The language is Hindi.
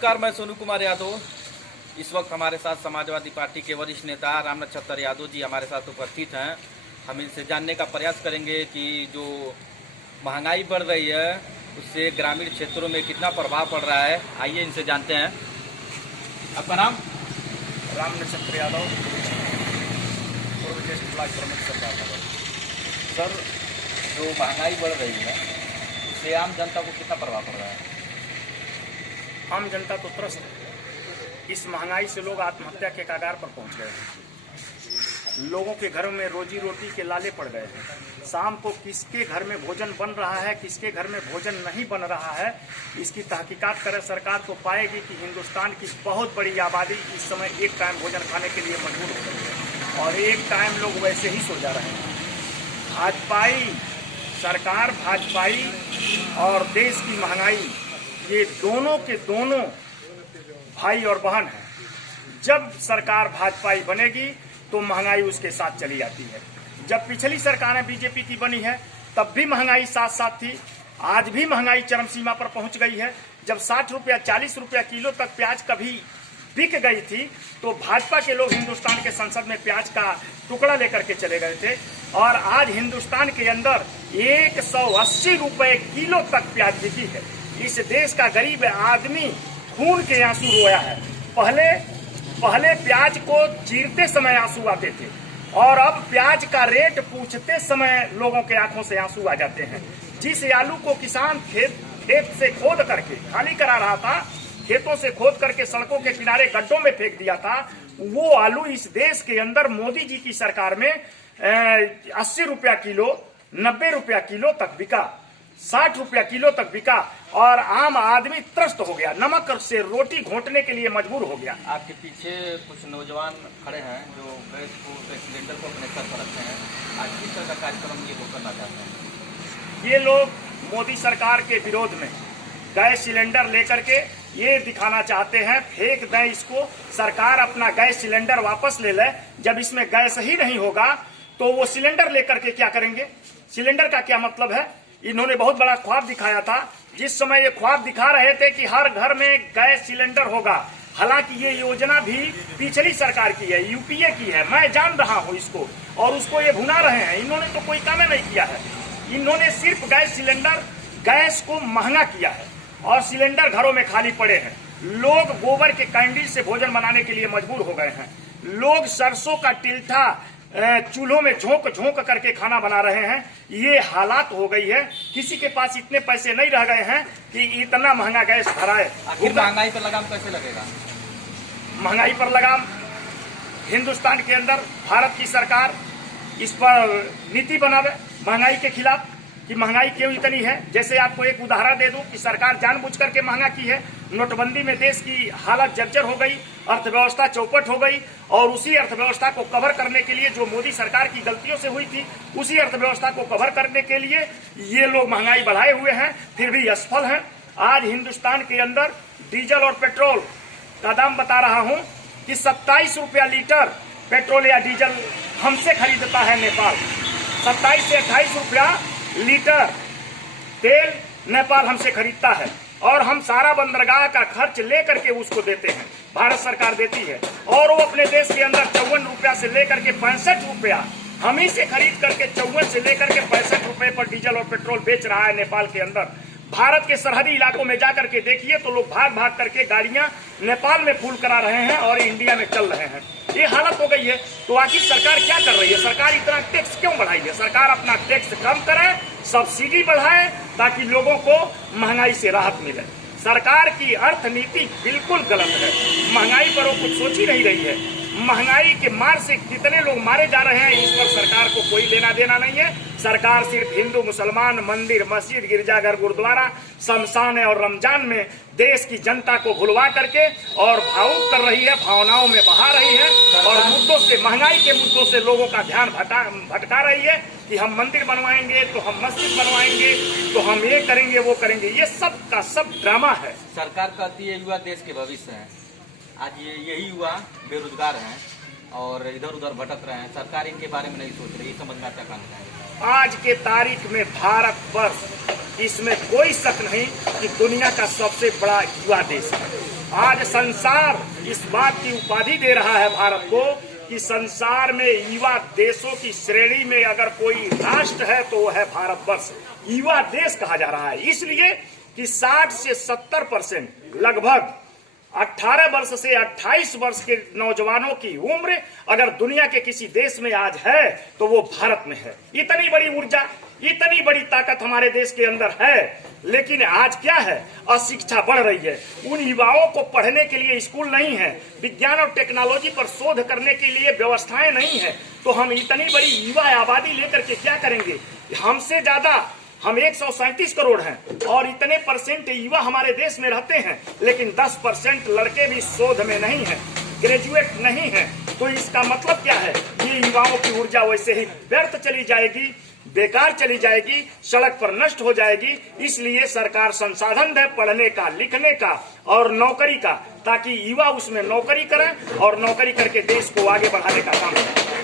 नमस्कार, मैं सोनू कुमार यादव। इस वक्त हमारे साथ समाजवादी पार्टी के वरिष्ठ नेता राम नक्षत्र यादव जी हमारे साथ उपस्थित हैं। हम इनसे जानने का प्रयास करेंगे कि जो महंगाई बढ़ रही है उससे ग्रामीण क्षेत्रों में कितना प्रभाव पड़ रहा है। आइए इनसे जानते हैं। आपका नाम? राम नक्षत्र यादव, पूर्व ज्येष्ठ ब्लॉक प्रमुख सरकार नगर। सर, जो महंगाई बढ़ रही है उससे आम जनता को कितना प्रभाव पड़ रहा है? आम जनता तो त्रस्त है। इस महंगाई से लोग आत्महत्या के कगार पर पहुंच गए हैं। लोगों के घरों में रोजी रोटी के लाले पड़ गए हैं। शाम को किसके घर में भोजन बन रहा है, किसके घर में भोजन नहीं बन रहा है, इसकी तहकीकात करे सरकार तो पाएगी कि हिंदुस्तान की बहुत बड़ी आबादी इस समय एक टाइम भोजन खाने के लिए मजबूर हो गई है और एक टाइम लोग वैसे ही सो जा रहे हैं। भाजपाई सरकार, भाजपाई और देश की महंगाई, ये दोनों के दोनों भाई और बहन हैं। जब सरकार भाजपाई बनेगी तो महंगाई उसके साथ चली जाती है। जब पिछली सरकारें बीजेपी की बनी है तब भी महंगाई साथ साथ थी। आज भी महंगाई चरम सीमा पर पहुंच गई है। जब 60 रुपया 40 रुपया किलो तक प्याज कभी बिक गई थी तो भाजपा के लोग हिंदुस्तान के संसद में प्याज का टुकड़ा लेकर के चले गए थे और आज हिंदुस्तान के अंदर 180 रुपए किलो तक प्याज बिकी है। इस देश का गरीब आदमी खून के आंसू रोया है। पहले प्याज को चीरते समय आंसू आते थे और अब प्याज का रेट पूछते समय लोगों के आंखों से आंसू आ जाते हैं। जिस आलू को किसान खेत से खोद करके खाली करा रहा था, खेतों से खोद करके सड़कों के किनारे गड्ढों में फेंक दिया था, वो आलू इस देश के अंदर मोदी जी की सरकार में 80 रुपया किलो, 90 रुपया किलो तक बिका, 60 रुपया किलो तक बिका और आम आदमी त्रस्त हो गया, नमक से रोटी घोंटने के लिए मजबूर हो गया। आपके पीछे कुछ नौजवान खड़े हैं जो गैस सिलेंडर को अपने सर पर रखते हैं। आज किस तरह का कार्यक्रम ये लोग करना चाहते हैं? ये लोग मोदी सरकार के विरोध में गैस सिलेंडर लेकर के ये दिखाना चाहते हैं, फेंक दें इसको, सरकार अपना गैस सिलेंडर वापस ले ले। जब इसमें गैस ही नहीं होगा तो वो सिलेंडर लेकर के क्या करेंगे? सिलेंडर का क्या मतलब है? इन्होंने बहुत बड़ा ख्वाब दिखाया था। जिस समय ये ख्वाब दिखा रहे थे कि हर घर में गैस सिलेंडर होगा, हालांकि ये योजना भी पिछली सरकार की है, यूपीए की है, मैं जान रहा हूं इसको, और उसको ये भुना रहे हैं। इन्होंने तो कोई काम नहीं किया है। इन्होंने सिर्फ गैस को महंगा किया है और सिलेंडर घरों में खाली पड़े हैं। लोग गोबर के कैंडल से भोजन बनाने के लिए मजबूर हो गए हैं। लोग सरसों का टिल्ठा चूल्हों में झोंक करके खाना बना रहे हैं। ये हालात हो गई है। किसी के पास इतने पैसे नहीं रह गए हैं कि इतना महंगा गैस भराए। आखिर महंगाई पर लगाम कैसे लगेगा? महंगाई पर लगाम हिंदुस्तान के अंदर भारत की सरकार इस पर नीति बनावे महंगाई के खिलाफ कि महंगाई क्यों इतनी है। जैसे आपको एक उदाहरण दे दूं कि सरकार जानबूझ करके महंगा की है। नोटबंदी में देश की हालत जर्जर हो गई, अर्थव्यवस्था चौपट हो गई और उसी अर्थव्यवस्था को कवर करने के लिए जो मोदी सरकार की गलतियों से हुई थी, उसी अर्थव्यवस्था को कवर करने के लिए ये लोग महंगाई बढ़ाए हुए हैं, फिर भी असफल हैं। आज हिंदुस्तान के अंदर डीजल और पेट्रोल का दाम बता रहा हूं कि 27 रुपया लीटर पेट्रोल या डीजल हमसे खरीदता है नेपाल। 27 से 28 रुपया लीटर तेल नेपाल हमसे खरीदता है और हम सारा बंदरगाह का खर्च लेकर के उसको देते हैं, भारत सरकार देती है। और वो अपने देश के अंदर 54 रुपया से लेकर के 65 रुपया हम ही से खरीद करके 54 से लेकर के 65 रुपए पर डीजल और पेट्रोल बेच रहा है नेपाल के अंदर। भारत के सरहदी इलाकों में जाकर के देखिए तो लोग भाग भाग करके गाड़ियां नेपाल में फुल करा रहे हैं और इंडिया में चल रहे हैं। ये हालत हो गई है। तो आखिर सरकार क्या कर रही है? सरकार इतना टैक्स क्यों बढ़ाई है? सरकार अपना टैक्स कम करे, सब्सिडी बढ़ाए ताकि लोगों को महंगाई से राहत मिले। सरकार की अर्थनीति बिल्कुल गलत है। महंगाई पर वो कुछ सोच ही नहीं रही है। महंगाई के मार से कितने लोग मारे जा रहे हैं इस पर सरकार को कोई लेना देना नहीं है। सरकार सिर्फ हिंदू मुसलमान, मंदिर मस्जिद गिरजाघर गुरुद्वारा, शमशान और रमजान में देश की जनता को भुलवा करके और भावुक कर रही है, भावनाओं में बहा रही है और मुद्दों से, महंगाई के मुद्दों से लोगों का ध्यान भटका रही है कि हम मंदिर बनवाएंगे तो हम मस्जिद बनवाएंगे तो हम ये करेंगे वो करेंगे। ये सब का सब ड्रामा है। सरकार कहती है युवा देश के भविष्य है। आज यही युवा बेरोजगार हैं और इधर उधर भटक रहे हैं। सरकार इनके बारे में नहीं सोच रही। समझ में क्या कहना है? आज के तारीख में भारतवर्ष, इसमें कोई शक नहीं कि दुनिया का सबसे बड़ा युवा देश है। आज संसार इस बात की उपाधि दे रहा है भारत को कि संसार में युवा देशों की श्रेणी में अगर कोई राष्ट्र है तो वो है भारतवर्ष। युवा देश कहा जा रहा है इसलिए कि 60 से 70% लगभग 18 वर्ष से 28 वर्ष के नौजवानों की उम्र अगर दुनिया के किसी देश में आज है तो वो भारत में है। इतनी बड़ी ऊर्जा, इतनी बड़ी ताकत हमारे देश के अंदर है, लेकिन आज क्या है, अशिक्षा बढ़ रही है। उन युवाओं को पढ़ने के लिए स्कूल नहीं है, विज्ञान और टेक्नोलॉजी पर शोध करने के लिए व्यवस्थाएं नहीं है, तो हम इतनी बड़ी युवा आबादी लेकर के क्या करेंगे। हमसे ज्यादा हम 137 करोड़ हैं और इतने परसेंट युवा हमारे देश में रहते हैं, लेकिन 10% लड़के भी शोध में नहीं है, ग्रेजुएट नहीं है। तो इसका मतलब क्या है, ये युवाओं की ऊर्जा वैसे ही व्यर्थ चली जाएगी, बेकार चली जाएगी, सड़क पर नष्ट हो जाएगी। इसलिए सरकार संसाधन दे पढ़ने का, लिखने का और नौकरी का, ताकि युवा उसमें नौकरी करें और नौकरी करके देश को आगे बढ़ाने का काम करें।